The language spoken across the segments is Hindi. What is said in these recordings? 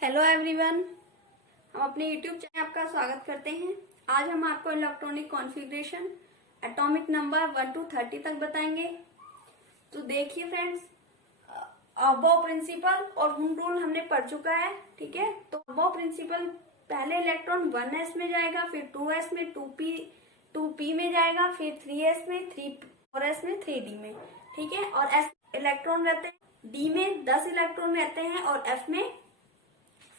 हेलो एवरीवन, हम अपने यूट्यूब चैनल आपका स्वागत करते हैं। आज हम आपको electronic configuration atomic number 1 to 30 तक बताएंगे। तो देखिए फ्रेंड्स, अबोव प्रिंसिपल और हुंड रूल हमने पढ़ चुका है, ठीक है। तो अबोव प्रिंसिपल, पहले इलेक्ट्रॉन 1s में जाएगा, फिर 2s में, 2p में जाएगा, फिर 3s में, 4s में, 3d में, ठीक है। और s इलेक्ट्रॉन रहते हैं, d में 10 इलेक्ट्रॉन रहते हैं और f में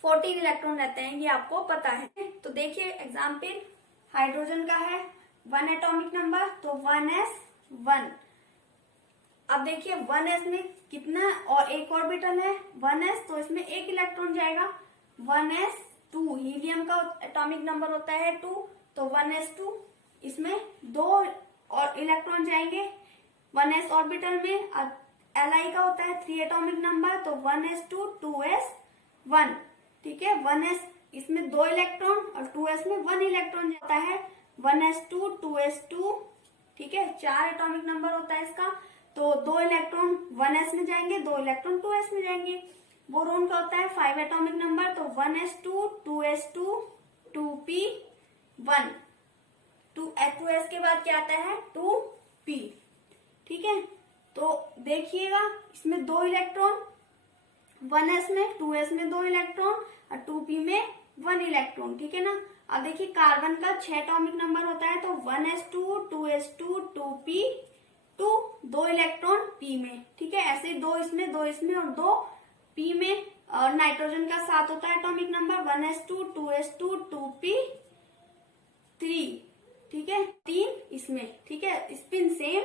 14 इलेक्ट्रॉन रहते हैं, ये आपको पता है। तो देखिए एग्जाम्पल, हाइड्रोजन का है 1 एटॉमिक नंबर, तो 1s1। अब देखिए 1s में कितना और एक ऑर्बिटल है 1s, तो इसमें एक इलेक्ट्रॉन जाएगा 1s2। हीलियम का एटॉमिक नंबर होता है 2, तो 1s2। इसमें 2 और इलेक्ट्रॉन जाएंगे 1s ऑर्बिटल में। अब Li का होता है 3 एटॉमिक नंबर, तो 1s2 2s1, ठीक है। 1s इसमें 2 इलेक्ट्रॉन और 2s में 1 इलेक्ट्रॉन जाता है 1s2 2s2, ठीक है। 4 एटॉमिक नंबर होता है इसका, तो 2 इलेक्ट्रॉन 1s में जाएंगे, 2 इलेक्ट्रॉन 2s में जाएंगे। बोरोन का होता है 5 एटॉमिक नंबर, तो 1s2 2s2 2p1। 2s के बाद क्या आता है 2p, ठीक है। तो देखिएगा इसमें 2 इलेक्ट्रॉन 1s में, 2s में 2 इलेक्ट्रॉन और 2p में 1 इलेक्ट्रॉन, ठीक है ना। अब देखिए कार्बन का 6 एटॉमिक नंबर होता है, तो 1s2 2s2 2p2, 2 electron p में, ठीक है। ऐसे 2 इसमें 2 इसमें और 2 p में। और नाइट्रोजन का 7 होता है atomic number, 1s2 2s2 2p3, ठीक है। 3 इसमें, ठीक है। स्पिन सेम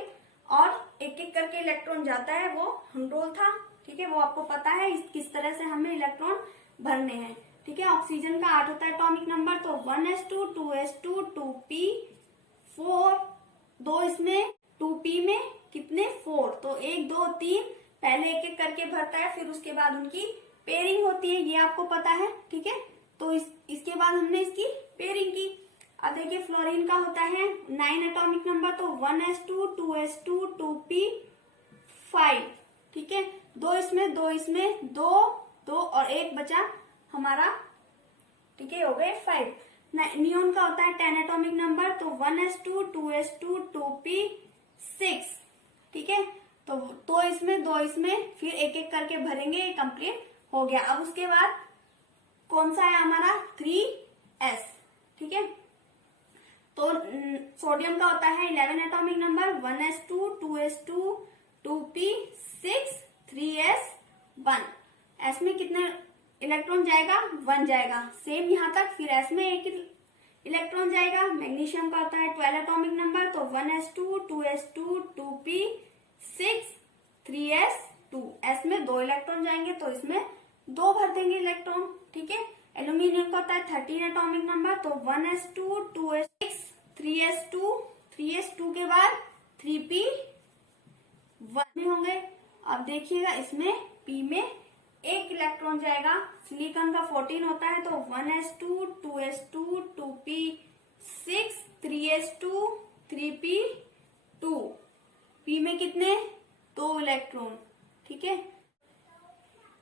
और एक एक करके इलेक्ट्रॉन जाता है, वो हुंड-रूल था, ठीक है। वो आपको पता है किस तरह से हमें इलेक्ट्रॉन भरने हैं, ठीक है। ऑक्सीजन का 8 होता है एटॉमिक नंबर, तो 1s2 2s2 2p4, 2 इसमें 2p में कितने 4, तो 1 2 3 पहले एक एक करके भरता है, फिर उसके बाद उनकी पेयरिंग होती है, ये आपको पता है, ठीक है। तो इसके बाद हमने इसकी पेयरिंग की। अब देखिए फ्लोरीन का होता है 9 एटॉमिक नंबर, तो 1s2 2s2 2p5, ठीक है। 2 इसमें 2 इसमें 2 2 और 1 बचा हमारा, ठीक है, हो गए 5। नियोन का होता है 10 एटॉमिक नंबर, तो 1s2 2s2 2p6, ठीक है। तो 2 इसमें 2 इसमें, फिर एक एक करके भरेंगे, कंप्लीट हो गया। अब उसके बाद कौन सा है हमारा 3s, ठीक है। तो सोडियम का होता है 11 atomic number, 1s2 2s2 2p6 3s1। s में कितना इलेक्ट्रॉन जाएगा 1 जाएगा, सेम यहाँ तक। फिर s में एक इलेक्ट्रॉन जाएगा। मैग्नीशियम का होता है 12 एटॉमिक नंबर, तो 1s2 2s2 2p6 3s2। s में 2 इलेक्ट्रॉन जाएंगे, तो इसमें 2 भर देंगे इलेक्ट्रॉन, ठीक है। एल्यूमिनियम का होता है 13 एटॉमिक नंबर, तो 1s2 2s6 3s2 3s2 के बाद 3p1 में होंगे। अब देखिएगा इसमें p में 1 इलेक्ट्रॉन जाएगा। सिलिकॉन का 14 होता है, तो 1s2 2s2 2p6 3s2 3p2, p में कितने 2 इलेक्ट्रॉन, ठीक है।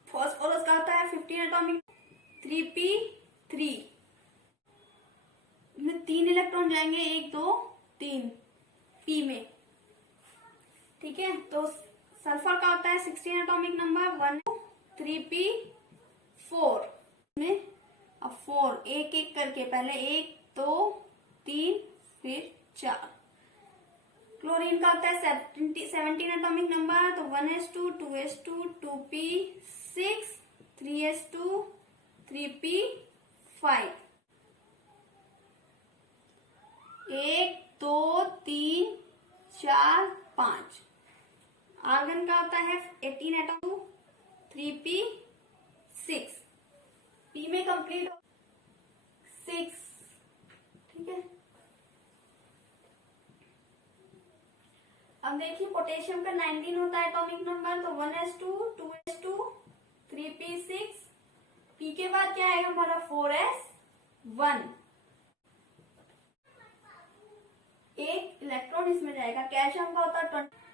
फास्फोरस का होता है 15 एटॉमिक 3p3, इसमें 3 इलेक्ट्रॉन जाएंगे, 1 2 3 p में, ठीक है। तो सल्फर का होता है 16 एटॉमिक नंबर, 1 3p4 में। अब 4 एक एक करके, पहले 1 2 3 फिर 4। क्लोरीन का होता है 17 एटॉमिक नंबर, तो 1s2 2s2 2p6 3s2 3p5, 1 2 3 4 5। Argon का होता है 18 एटॉमिक 3p6, p में कंप्लीट 6, ठीक है। अब देखिए पोटेशियम का 19 होता है एटॉमिक नंबर, तो 1s2 2s2 3p6, p के बाद क्या आएगा हमारा 4s1, 1 इलेक्ट्रॉन इसमें जाएगा। कैल्शियम का होता है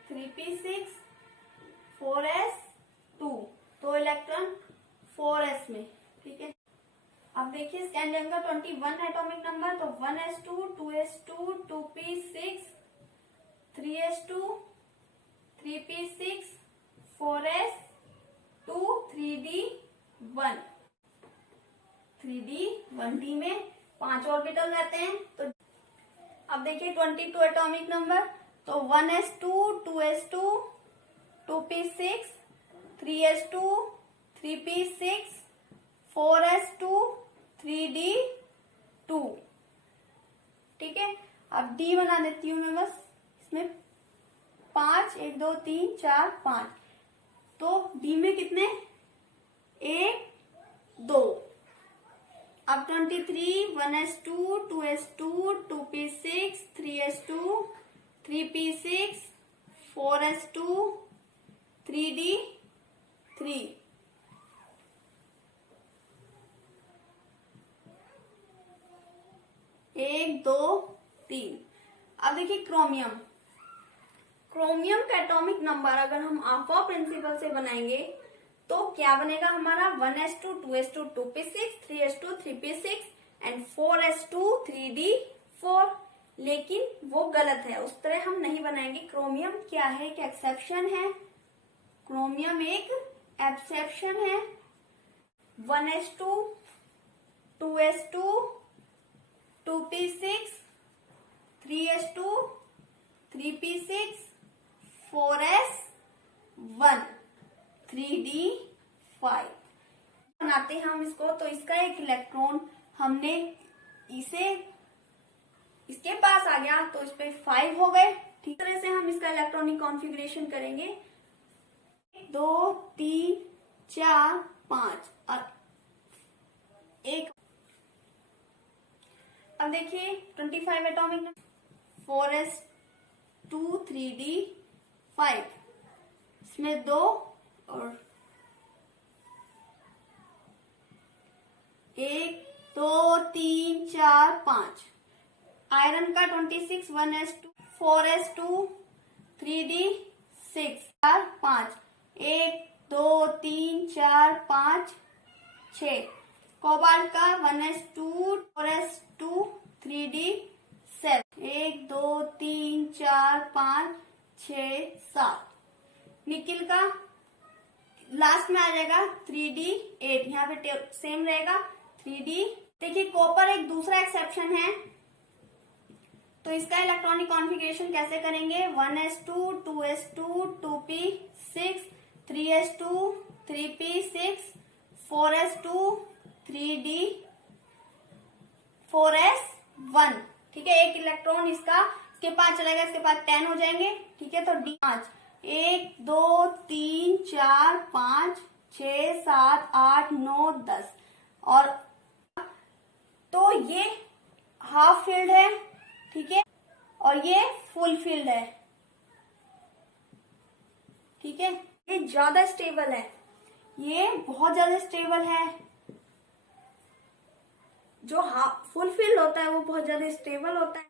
3p6 4s2, 2 इलेक्ट्रॉन 4s में, ठीक है। देखिए स्कैंडियम का 21 एटॉमिक नंबर, तो 1s2, 2s2, 2p6, 3s2, 3p6, 4s2, 3d1, 3d1d में 5 ऑर्बिटल रहते हैं। तो अब देखिए 22 एटॉमिक नंबर, तो 1s2, 2s2, 2p6, 3s2, 3p6, 4s2, 3d2। ठीक है, अब डी बना देती हूँ मैं बस, इसमें 5, 1 2 3 4 5, तो डी में कितने, 1 2। अब 23, 1s2, 2s2, 2p6, 3s2, 3p6, 4s2, 3d3। 1 2 3। अब देखिए क्रोमियम, क्रोमियम का एटॉमिक नंबर अगर हम आफा प्रिंसिपल से बनाएंगे तो क्या बनेगा हमारा, 1s2, 2s2, 2p6, 3s2, 3p6 and 4s2, 3d4। लेकिन वो गलत है, उस तरह हम नहीं बनाएंगे। क्रोमियम क्या है, एक एक्सेप्शन है। क्रोमियम एक एक्सेप्शन है। 1s2, 2s2, 2p6, 3s2, 3p6, 4s1, 3d5 बनाते हैं हम इसको। तो इसका एक इलेक्ट्रॉन हमने इसे इसके पास आ गया, तो इस पे 5 हो गए। ठीक तरह से हम इसका इलेक्ट्रॉनिक कॉन्फ़िगरेशन करेंगे, 2 3 4 5 और एक। अब देखिए 25 एटॉमिक नंबर, 4s2, 3d5, इसमें 2 और 1 2 3 4 5। आयरन का 26, 1s2, 4s2, 3d6, 4 5, 1 2 3 4 5 6। कोबाल्ट का 1s2, 4s2, 3d7, 1 2 3 4 5 6 7। निकिल का लास्ट में आ जाएगा 3d8, यहाँ पे सेम रहेगा 3d। देखिए कॉपर एक दूसरा एक्सेप्शन है, तो इसका इलेक्ट्रॉनिक कॉन्फ़िगरेशन कैसे करेंगे, 1s2, 2s2, 2p6, 3s2, 3p6, 4s2, 4s1। ठीक है, एक इलेक्ट्रॉन इसके पास चला गया, इसके पास 10 हो जाएंगे। ठीक है, तो d5, 1 2 3 4 5 6 7 8 9 10। और तो ये हाफ फील्ड है, ठीक है, और ये फुल फील्ड है। ठीक है, ये ज्यादा स्टेबल है, ये बहुत ज्यादा स्टेबल है। जो फुल फील्ड होता है वो बहुत ज्यादा स्टेबल होता है।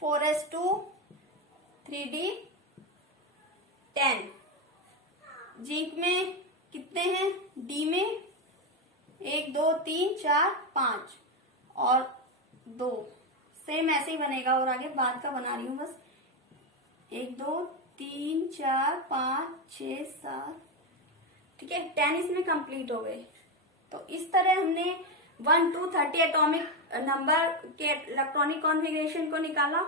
4s2, 3d10। जिंक में कितने हैं, डी में 1 2 3 4 5 और 2। सेम ऐसे ही बनेगा, और आगे बाद का बना रही हूं बस। 1 2 3 4 5 6 7। ठीक है, 10 इसमें कंप्लीट हो गए। तो इस तरह हमने 1 to 30 एटॉमिक नंबर के इलेक्ट्रॉनिक कॉन्फ़िगरेशन को निकाला।